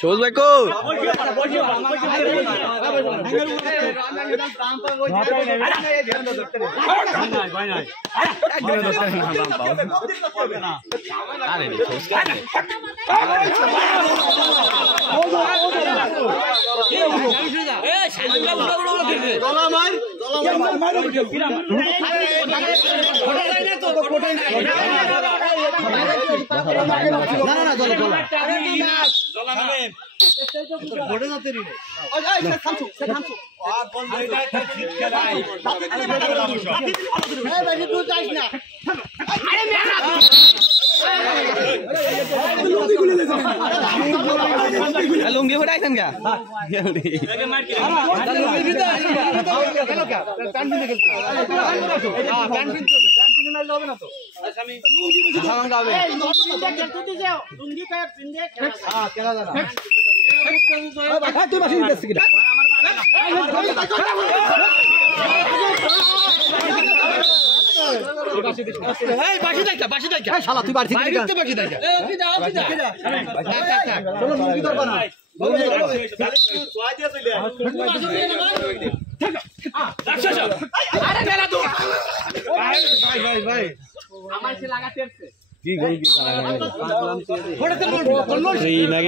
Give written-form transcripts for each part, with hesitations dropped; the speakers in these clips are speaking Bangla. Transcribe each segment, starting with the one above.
সবুজ ভাই কো লুঙ্গি ফটাইছেন গা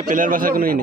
প্লেয়ার বাসা কোনো নেই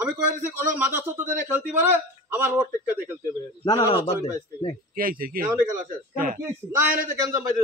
আমি কয়ে দিছি কোন মাথা ছোট দিনে খেলতে পারে আমার রোড টিক্কা দিয়ে খেলতে হবে না না বাদ দে কি আইছে কি খেলা শেষ না এনে তো গেঞ্জাম বাইরে